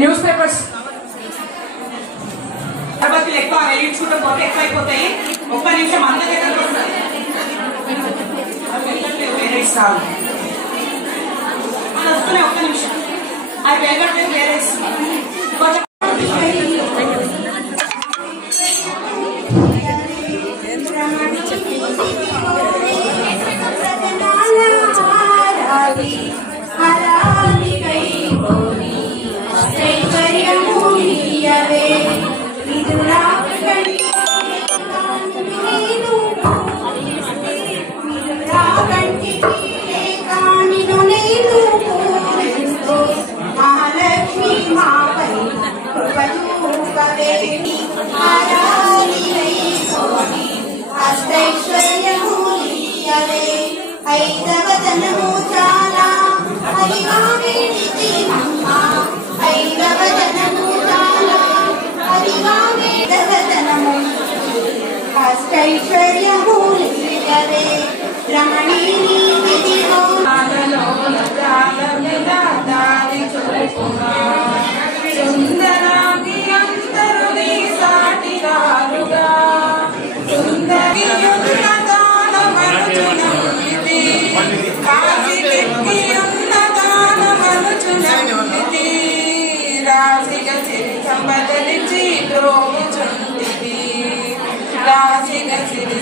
News papers తరగతులు ఎక్కువ వేయించుకుంటూ పోతే ఎక్కువైపోతాయి. ఒక్క నిమిషం అందరి దగ్గర వేరే ఇస్తాను అని వస్తున్నాయి. ఒక్క నిమిషం అది వేగట్లేదు వేరే కొంచెం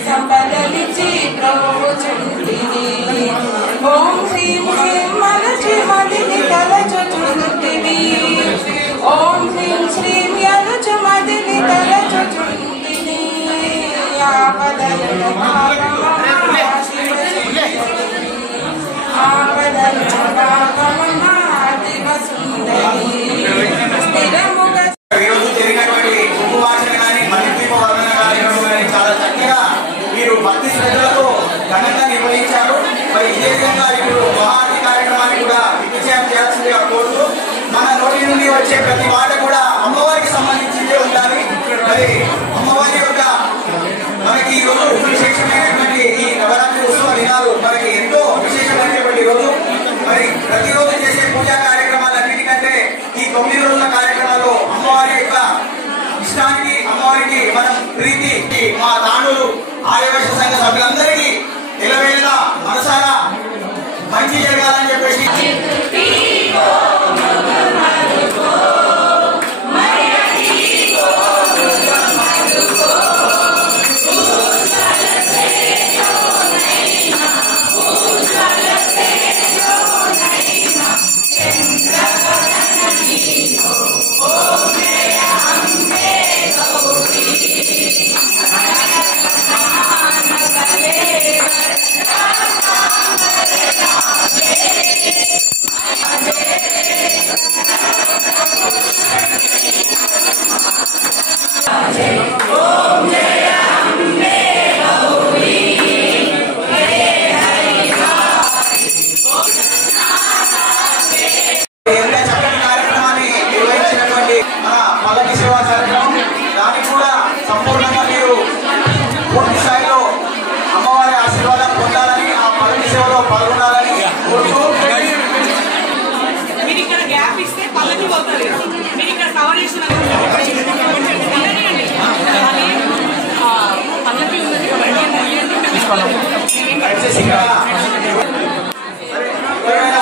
సంపదలిచి ప్రోచుంటిని ఓం శ్రీం శ్రీం మనచి మదిని తలచుచుంటిని ఓం శ్రీం శ్రీం యనుచు మదిని తలచుచుంటిని ఆపదలను భక్తి శ్రద్ధలతో ఘనంగా నిర్వహించారు. మరి ఇదే విధంగా ఇప్పుడు మహారతి కార్యక్రమాన్ని కూడా విజయం చేయాల్సిందిగా కోరుతూ మన నోటి నుండి వచ్చే ప్రతి మాట కూడా అమ్మవారికి సంబంధించిందే ఉండాలి. మరి అమ్మవారి యొక్క మనకి ఈ రోజు విశేషమైనటువంటి ఈ నవరాత్రి ఉత్సవ దినాలు మనకి ఎంతో విశేషమైనటువంటి రోజు. మరి ప్రతిరోజు చేసే పూజా కార్యక్రమాలన్నిటికంటే ఈ 9 రోజుల కార్యక్రమాల్లో అమ్మవారి యొక్క ఇష్టానికి అమ్మవారికి మనం ప్రీతి మా తాండూరు ఆర్యవైశ్య సంఘ సభ్యులందరికీ నిలవేళ మనసారా మంచి జరగాలని చెప్పేసి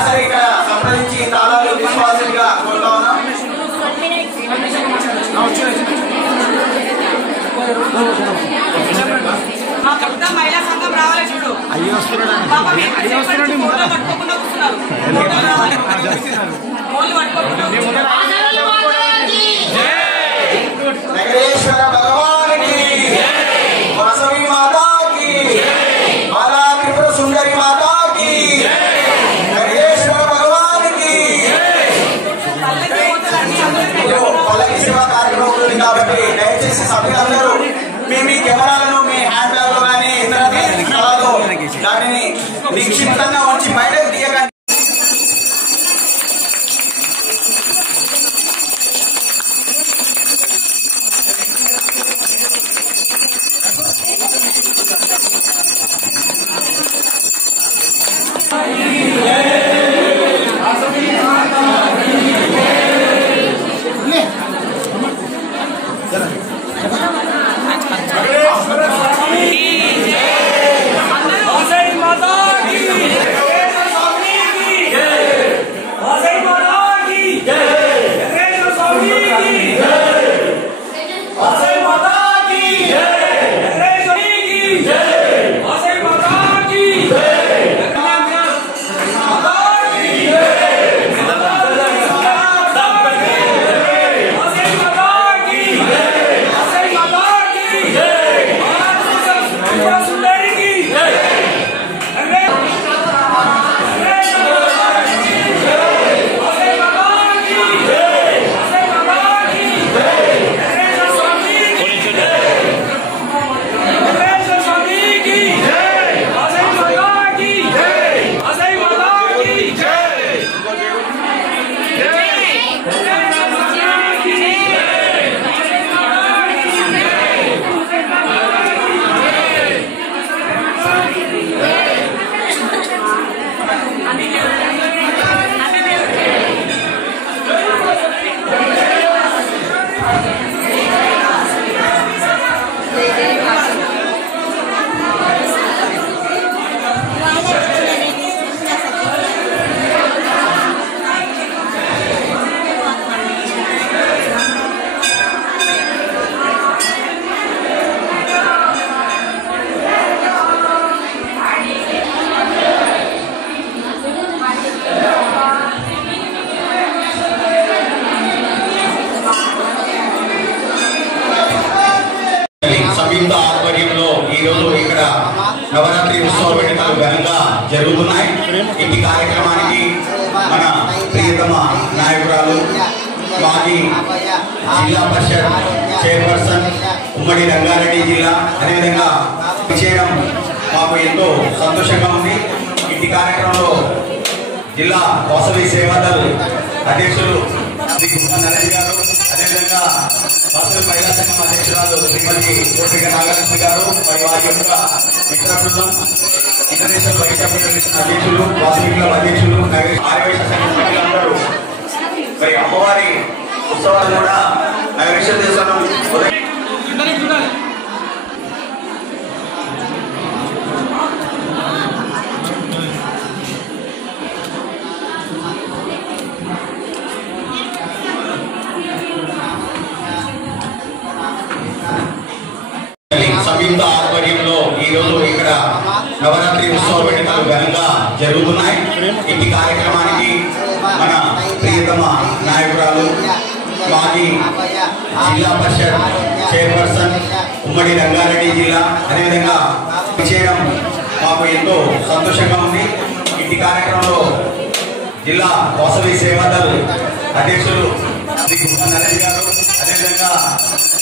సరే ఇక్కడ సంప్రదించి తాళాలు విశ్వాసంగా కోరుతా ఉన్నాం. మహిళా సంఘం రావాలి చూడు. పట్టుకోకుండా కూర్చున్నారు. వెంకటేశ్వర భగవానికి వాసవి మాతాకి బాలా త్రిపుర సుందరి మాతాకి వెంకటేశ్వర భగవానికి నిక్షిప్తంగా ఉంచి బయటకు తీయకండి. సంయుక్త ఆధ్వర్యంలో ఈ రోజు ఇక్కడ నవరాత్రి ఉత్సవ వేడుకలు ఘనంగా జరుగుతున్నాయి. ఇంటి కార్యక్రమానికి మన ప్రియతమ నాయకురాలు మాజీ జిల్లా పరిషత్ చైర్పర్సన్ ఉమ్మడి రంగారెడ్డి జిల్లా అదేవిధంగా చేయడం మాకు ఎంతో సంతోషంగా ఉంది. ఇంటి కార్యక్రమంలో జిల్లా వాసవి సేవాదళ అధ్యక్షులు శ్రీ గుండా నరేష్ గారు, అదేవిధంగా వాసవి మహిళా సంఘం అధ్యక్షురాలు శ్రీమతి కోటిక నాగలక్ష్మి గారు, మరి వారి యొక్క మిత్ర బృందం, ఇంటర్నేషనల్ వైస్ ఫెడరేషన్ అధ్యక్షులు, వాసవి క్లబ్ అధ్యక్షులు, ఆర్యవైశ్య సంఘం సభ్యులందరూ మరి అమ్మవారి ఉత్సవాలు కూడా నగరేశ్వర దేశం సంయుక్త ఆధ్వర్యంలో ఈ రోజు ఇక్కడ నవరాత్రి ఉత్సవ వేడుకలు ఘనంగా జరుగుతున్నాయి. ఇంటి కార్యక్రమానికి మన ప్రియతమ నాయకురాలు మాజీ జిల్లా పరిషత్ చైర్పర్సన్ ఉమ్మడి రంగారెడ్డి జిల్లా అదేవిధంగా చేయడం మాకు ఎంతో సంతోషంగా ఉంది. ఇంటి కార్యక్రమంలో జిల్లా వాసవి సేవాదళ అధ్యక్షులు శ్రీ గుండా నరేష్ గారు, అదేవిధంగా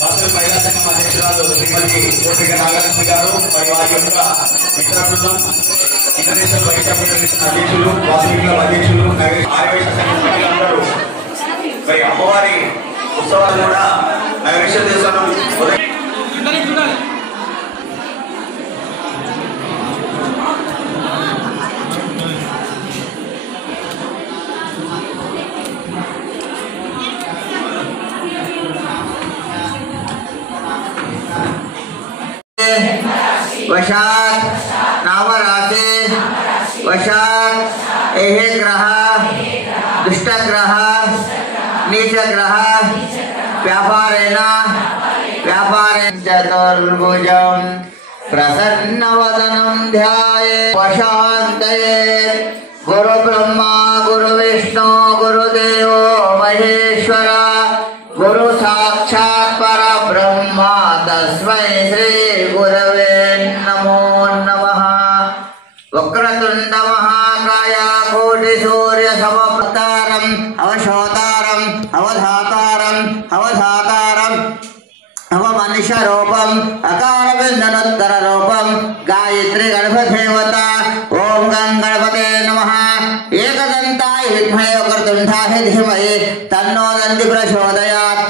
వాసవి మహిళా సంఘం అధ్యక్షురాలు శ్రీమతి కోటిక నాగలక్ష్మి గారు, మరి వారి యొక్క మిత్ర బృందం, ఇంటర్నేషనల్ వైస్ ఫెడరేషన్ అధ్యక్షులు, వాసవి క్లబ్ అధ్యక్షులు, ఆర్యవైశ్య సంఘం సభ్యులందరూ మరి అమ్మవారి ఉత్సవాలు కూడా నగరేశ్వర దేశం वशात नामराशि वशात ग्रह दुष्ट ग्रह नीच ग्रह व्यापारेण चतुर्भुजं प्रसन्नवदनं ध्याये वशान्तये गुरु ब्रह्मा गुरु विष्णु गुरुदेवो महेश्वर गुरु साक्षात् परब्रह्म तस्मै श्री गुरवे नमो नमः। वक्रतुंड महाकाय कोटि सूर्य समप्रतारं अवशोतारं अवधातारं अवधातारं अवमनुष्य रूपं अकार बिंदनोत्तर रूपं गायत्री गणपति देवता ओम गं धीमहि तन्नो नन्दी प्रचोदयात्।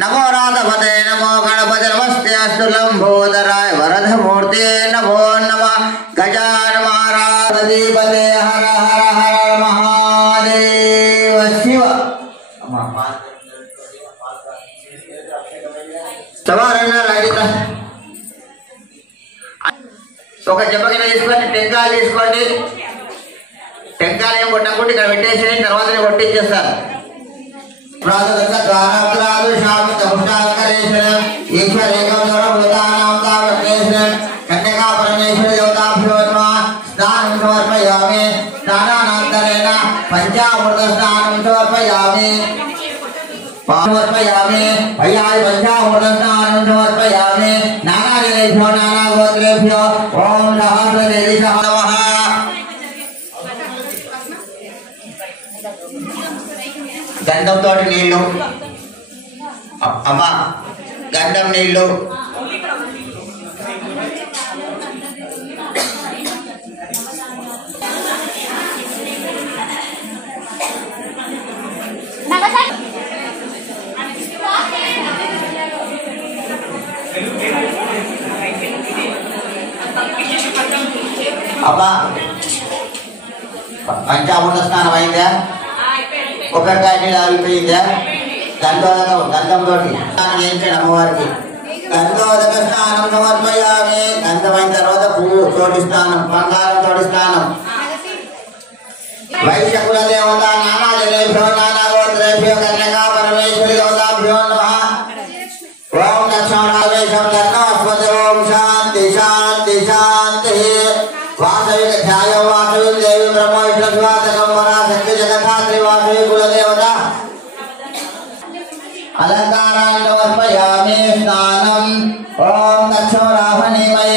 नमो नाथपते नमो गणपते नमस्ते अस्तु लंबोदराय वरदमूर्ते नमो नमः। गजानन महाराज अधिपते हर हर हर महादेव शिव। सवारన్న రాజిత ఒక చెప్పగిన తీసుకోండి, టెంకాయలు తీసుకోండి. టెంకాయలు ఏం కొట్టకుండా ఇక్కడ పెట్టేసి తర్వాత కొట్టించేస్తారు. కన్యకా పరమేశ్వర దేవతాభ్యో నమః. స్నానం సమర్పయామి. స్నానానంతరేణ పంచామృత స్నానం సమర్పయామి. समर्पयामि भयाय पंचामृतस्नानं समर्पयामि। नानाजनेभ्यो नानागोत्रेभ्यो ओम सहस्रदेवीशः नमः। गंधंతో నీళ్లు అమ్మ, గంధం నీళ్లు. అబ్బా పంచామృత స్నానం అయిందా? ఒకరికాయ నీళ్ళు ఆగిపోయిందా? గంధంతో స్నానం చేయించండి అమ్మవారికి. గంధోదక స్నానం సమర్పయామి. గంధమైన తర్వాత పువ్వు తోటి స్నానం, బంగారం తోటి స్నానం. వైశ్యకుల దేవత నానాజనేభ్యో నానాగోత్రేభ్యో కన్యకా పరమేశ్వరి దేవతాభ్యో నమః. ఓం లక్ష్మణావేశం ధర్మస్పతి. ఓం శాంతి శాంతి శాంతి. వాసవి ధ్యాయ వాసవి దేవి బ్రహ్మ విష్ణు శివాతకం వరా శక్తి జగద్ధాత్రి వాసవి కులదేవత. అలంకారాన్ని సమర్పయామి. స్నానం ఓం లక్ష్మణాహనిమయ